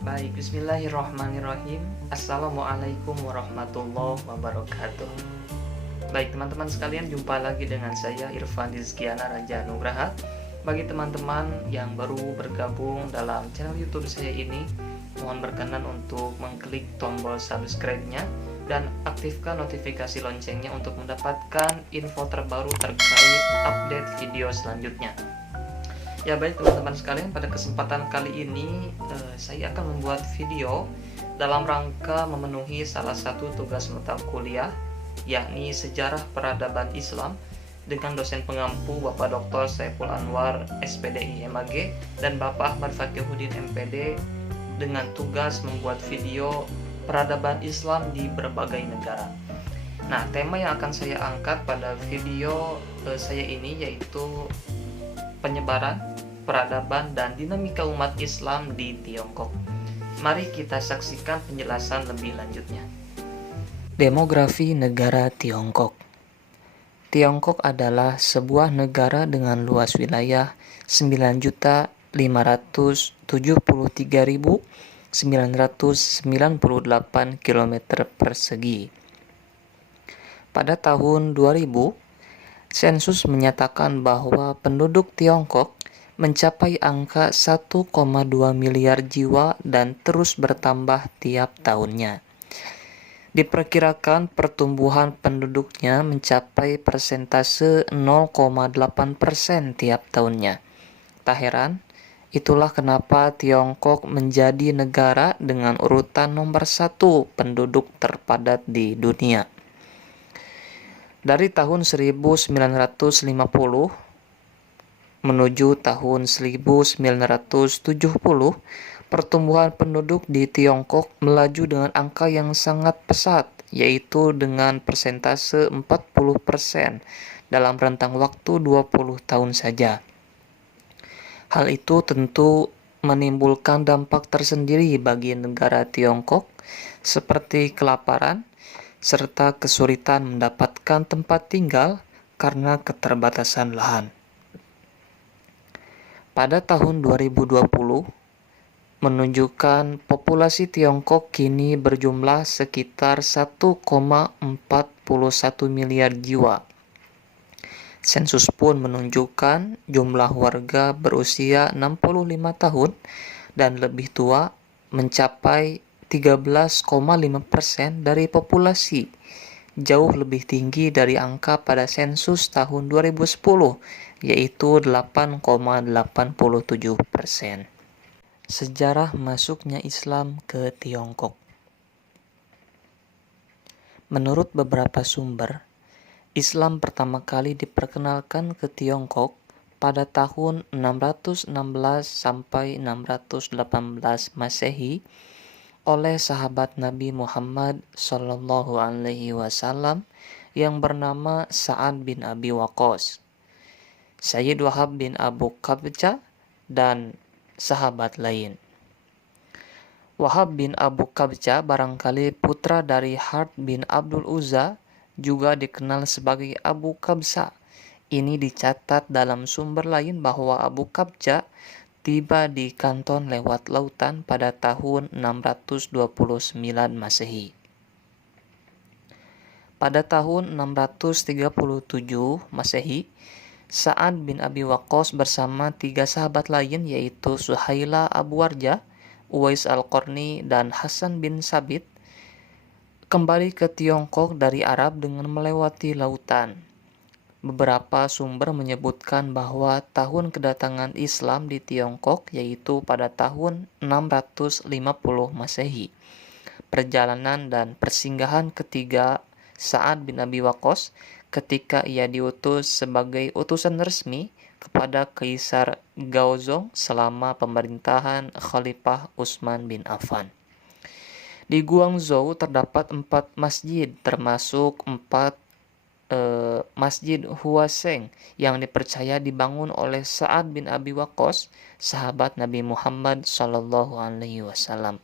Baik, bismillahirrahmanirrahim. Assalamualaikum warahmatullahi wabarakatuh. Baik teman-teman sekalian, jumpa lagi dengan saya Irfan Rizkiana Raja Nugraha. Bagi teman-teman yang baru bergabung dalam channel YouTube saya ini, mohon berkenan untuk mengklik tombol subscribe-nya dan aktifkan notifikasi loncengnya untuk mendapatkan info terbaru terkait update video selanjutnya. Ya baik teman-teman sekalian, pada kesempatan kali ini saya akan membuat video dalam rangka memenuhi salah satu tugas mata kuliah, yakni Sejarah Peradaban Islam, dengan dosen pengampu Bapak Dr. Saiful Anwar SPDI MAG dan Bapak Ahmad Fakihuddin MPD, dengan tugas membuat video peradaban Islam di berbagai negara. Nah, tema yang akan saya angkat pada video saya ini yaitu penyebaran, peradaban, dan dinamika umat Islam di Tiongkok. Mari kita saksikan penjelasan lebih lanjutnya. Demografi negara Tiongkok. Tiongkok adalah sebuah negara dengan luas wilayah 9.573.998 km persegi. Pada tahun 2000, sensus menyatakan bahwa penduduk Tiongkok mencapai angka 1,2 miliar jiwa dan terus bertambah tiap tahunnya. Diperkirakan pertumbuhan penduduknya mencapai persentase 0,8% tiap tahunnya. Tak heran, itulah kenapa Tiongkok menjadi negara dengan urutan nomor 1 penduduk terpadat di dunia. Dari tahun 1950 menuju tahun 1970, pertumbuhan penduduk di Tiongkok melaju dengan angka yang sangat pesat, yaitu dengan persentase 40% dalam rentang waktu 20 tahun saja. Hal itu tentu menimbulkan dampak tersendiri bagi negara Tiongkok, seperti kelaparan, serta kesulitan mendapatkan tempat tinggal karena keterbatasan lahan. Pada tahun 2020, menunjukkan populasi Tiongkok kini berjumlah sekitar 1,41 miliar jiwa. Sensus pun menunjukkan jumlah warga berusia 65 tahun dan lebih tua mencapai 13,5% dari populasi, jauh lebih tinggi dari angka pada sensus tahun 2010, yaitu 8,87%. Sejarah masuknya Islam ke Tiongkok. Menurut beberapa sumber, Islam pertama kali diperkenalkan ke Tiongkok pada tahun 616 sampai 618 Masehi oleh sahabat Nabi Muhammad Shallallahu Alaihi Wasallam yang bernama Sa'ad bin Abi Waqqas, Sayyid Wahab bin Abu Qabja, dan sahabat lain. Wahab bin Abu Qabja barangkali putra dari Harth bin Abdul Uzza, juga dikenal sebagai Abu Qabsa. Ini dicatat dalam sumber lain bahwa Abu Qabja tiba di Kanton lewat lautan pada tahun 629 Masehi. Pada tahun 637 Masehi, Sa'ad bin Abi Waqqas bersama 3 sahabat lain yaitu Suhaila Abu Warjah, Uwais Al-Qarni, dan Hasan bin Sabit kembali ke Tiongkok dari Arab dengan melewati lautan. Beberapa sumber menyebutkan bahwa tahun kedatangan Islam di Tiongkok yaitu pada tahun 650 Masehi. Perjalanan dan persinggahan ketiga Sa'ad bin Abi Waqqas ketika ia diutus sebagai utusan resmi kepada Kaisar Gaozong selama pemerintahan Khalifah Utsman bin Affan. Di Guangzhou terdapat 4 masjid, termasuk 4 Masjid Huaseng yang dipercaya dibangun oleh Sa'ad bin Abi Waqqas, sahabat Nabi Muhammad Shallallahu Alaihi Wasallam.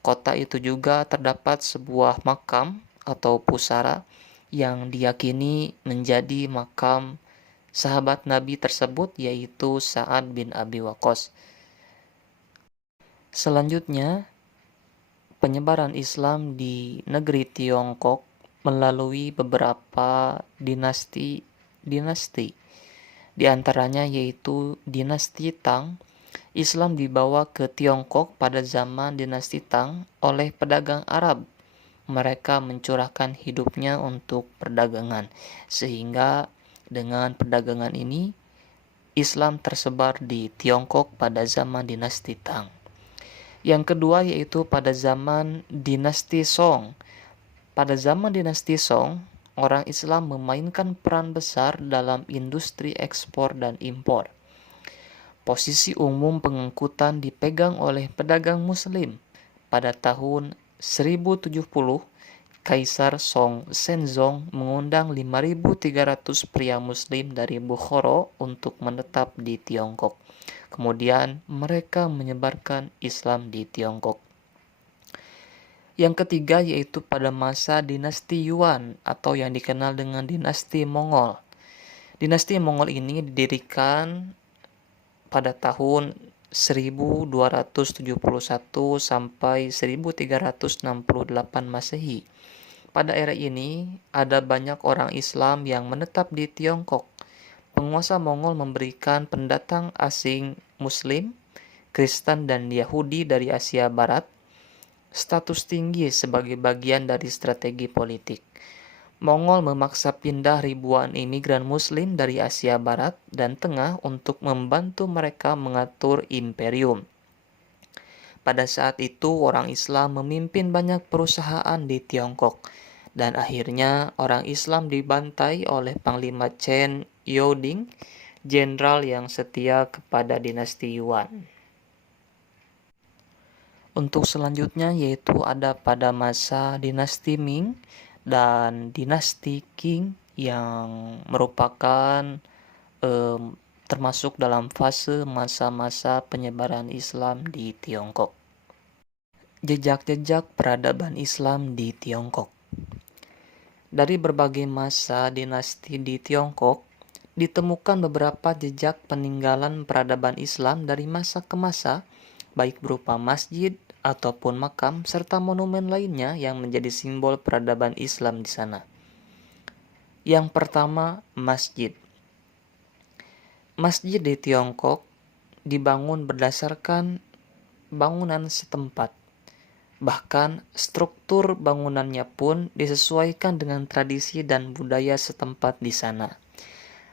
Kota itu juga terdapat sebuah makam atau pusara yang diyakini menjadi makam sahabat Nabi tersebut, yaitu Sa'ad bin Abi Waqqas. Selanjutnya, penyebaran Islam di negeri Tiongkok melalui beberapa dinasti. Di antaranya yaitu dinasti Tang. Islam dibawa ke Tiongkok pada zaman dinasti Tang oleh pedagang Arab. Mereka mencurahkan hidupnya untuk perdagangan, sehingga dengan perdagangan ini Islam tersebar di Tiongkok pada zaman dinasti Tang. Yang kedua yaitu pada zaman dinasti Song. Pada zaman dinasti Song, orang Islam memainkan peran besar dalam industri ekspor dan impor. Posisi umum pengangkutan dipegang oleh pedagang Muslim. Pada tahun 1070, Kaisar Song Shenzong mengundang 5.300 pria Muslim dari Bukhara untuk menetap di Tiongkok. Kemudian mereka menyebarkan Islam di Tiongkok. Yang ketiga yaitu pada masa dinasti Yuan atau yang dikenal dengan dinasti Mongol. Dinasti Mongol ini didirikan pada tahun 1271 sampai 1368 Masehi. Pada era ini, ada banyak orang Islam yang menetap di Tiongkok. Penguasa Mongol memberikan pendatang asing Muslim, Kristen, dan Yahudi dari Asia Barat status tinggi sebagai bagian dari strategi politik. Mongol memaksa pindah ribuan imigran Muslim dari Asia Barat dan Tengah untuk membantu mereka mengatur imperium. Pada saat itu, orang Islam memimpin banyak perusahaan di Tiongkok, dan akhirnya orang Islam dibantai oleh Panglima Chen Youding, jenderal yang setia kepada dinasti Yuan. Untuk selanjutnya yaitu ada pada masa dinasti Ming dan dinasti Qing yang merupakan termasuk dalam fase masa-masa penyebaran Islam di Tiongkok. Jejak-jejak peradaban Islam di Tiongkok. Dari berbagai masa dinasti di Tiongkok, ditemukan beberapa jejak peninggalan peradaban Islam dari masa ke masa, baik berupa masjid ataupun makam serta monumen lainnya yang menjadi simbol peradaban Islam di sana. Yang pertama, masjid. Masjid di Tiongkok dibangun berdasarkan bangunan setempat. Bahkan struktur bangunannya pun disesuaikan dengan tradisi dan budaya setempat di sana.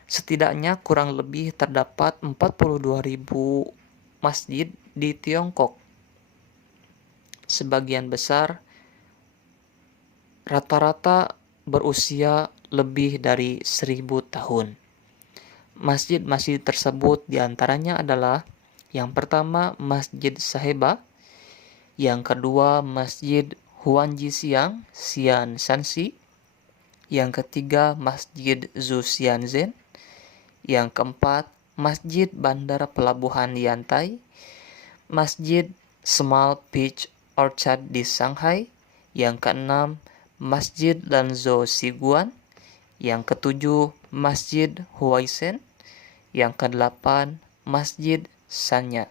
Setidaknya kurang lebih terdapat 42.000 masjid di Tiongkok. Sebagian besar rata-rata berusia lebih dari 1.000 tahun. Masjid-masjid tersebut diantaranya adalah yang pertama Masjid Saheba, yang kedua Masjid Huanji Siang, Xian Shanxi, yang ketiga Masjid Zhu Xianzhen, yang keempat Masjid Bandar Pelabuhan Yantai, Masjid Small Beach Orchard di Shanghai, yang keenam Masjid Lanzhou Siguan, yang ketujuh Masjid Huaishen, yang kedelapan Masjid Sanya.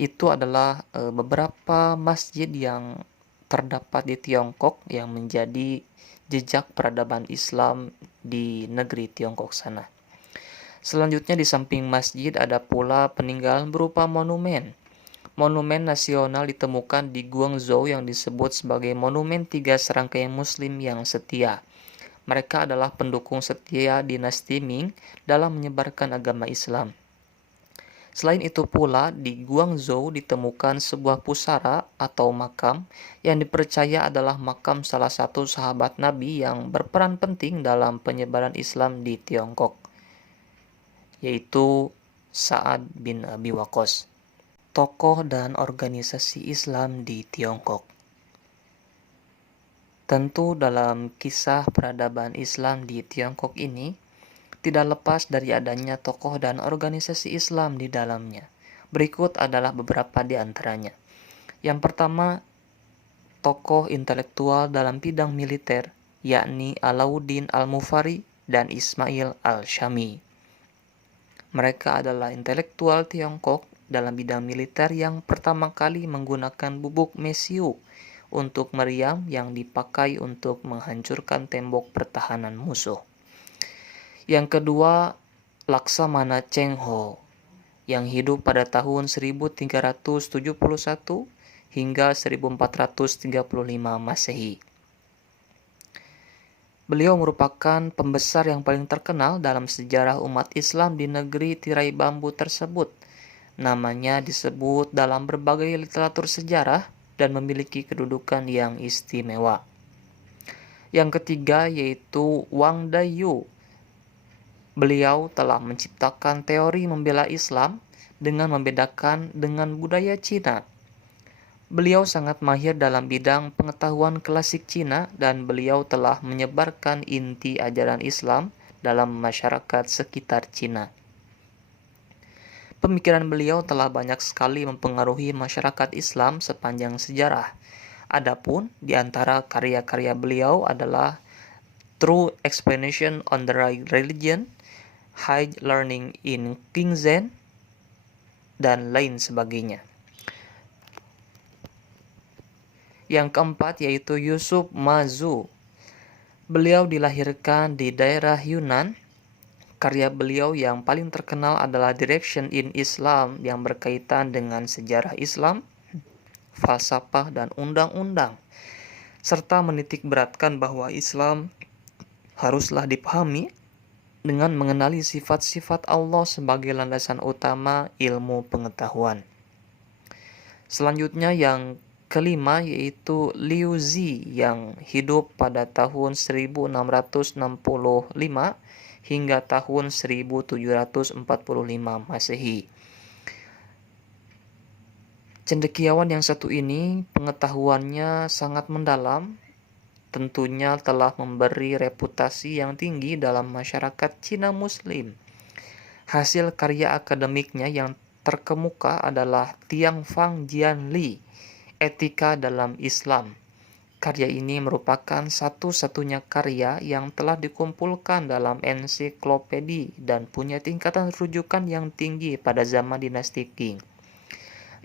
Itu adalah beberapa masjid yang terdapat di Tiongkok yang menjadi jejak peradaban Islam di negeri Tiongkok sana. Selanjutnya di samping masjid ada pula peninggalan berupa monumen. Monumen nasional ditemukan di Guangzhou yang disebut sebagai Monumen Tiga Serangkaian Muslim yang Setia. Mereka adalah pendukung setia dinasti Ming dalam menyebarkan agama Islam. Selain itu pula, di Guangzhou ditemukan sebuah pusara atau makam yang dipercaya adalah makam salah satu sahabat Nabi yang berperan penting dalam penyebaran Islam di Tiongkok, yaitu Sa'ad bin Abi Waqqas. Tokoh dan organisasi Islam di Tiongkok. Tentu dalam kisah peradaban Islam di Tiongkok ini, tidak lepas dari adanya tokoh dan organisasi Islam di dalamnya. Berikut adalah beberapa di antaranya. Yang pertama, tokoh intelektual dalam bidang militer, yakni Alauddin Al-Mufari dan Ismail Al-Syami. Mereka adalah intelektual Tiongkok dalam bidang militer yang pertama kali menggunakan bubuk mesiu untuk meriam yang dipakai untuk menghancurkan tembok pertahanan musuh. Yang kedua, Laksamana Cheng Ho yang hidup pada tahun 1371 hingga 1435 Masehi. Beliau merupakan pembesar yang paling terkenal dalam sejarah umat Islam di negeri tirai bambu tersebut. Namanya disebut dalam berbagai literatur sejarah dan memiliki kedudukan yang istimewa. Yang ketiga yaitu Wang Dayu. Beliau telah menciptakan teori membela Islam dengan membedakan dengan budaya Cina. Beliau sangat mahir dalam bidang pengetahuan klasik Cina dan beliau telah menyebarkan inti ajaran Islam dalam masyarakat sekitar Cina. Pemikiran beliau telah banyak sekali mempengaruhi masyarakat Islam sepanjang sejarah. Adapun di antara karya-karya beliau adalah True Explanation on the Right Religion, High Learning in King Zen, dan lain sebagainya. Yang keempat yaitu Yusuf Mazu. Beliau dilahirkan di daerah Yunan. Karya beliau yang paling terkenal adalah Direction in Islam yang berkaitan dengan sejarah Islam, falsafah, dan undang-undang, serta menitik beratkan bahwa Islam haruslah dipahami dengan mengenali sifat-sifat Allah sebagai landasan utama ilmu pengetahuan. Selanjutnya yang kelima yaitu Liu Zi yang hidup pada tahun 1665 hingga tahun 1745 Masehi. Cendekiawan yang satu ini pengetahuannya sangat mendalam, tentunya telah memberi reputasi yang tinggi dalam masyarakat Cina Muslim. Hasil karya akademiknya yang terkemuka adalah Tiang Fang Jian Li, Etika dalam Islam. Karya ini merupakan satu-satunya karya yang telah dikumpulkan dalam ensiklopedi dan punya tingkatan rujukan yang tinggi pada zaman dinasti Qing.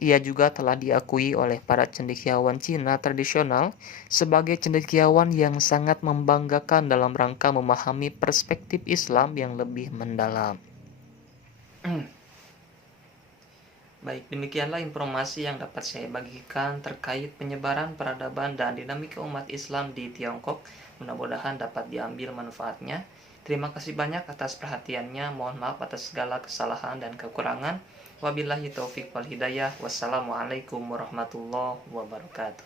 Ia juga telah diakui oleh para cendekiawan Cina tradisional sebagai cendekiawan yang sangat membanggakan dalam rangka memahami perspektif Islam yang lebih mendalam. Baik, demikianlah informasi yang dapat saya bagikan terkait penyebaran peradaban dan dinamika umat Islam di Tiongkok. Mudah-mudahan dapat diambil manfaatnya. Terima kasih banyak atas perhatiannya. Mohon maaf atas segala kesalahan dan kekurangan. Wabillahi taufiq wal hidayah. Wassalamualaikum warahmatullahi wabarakatuh.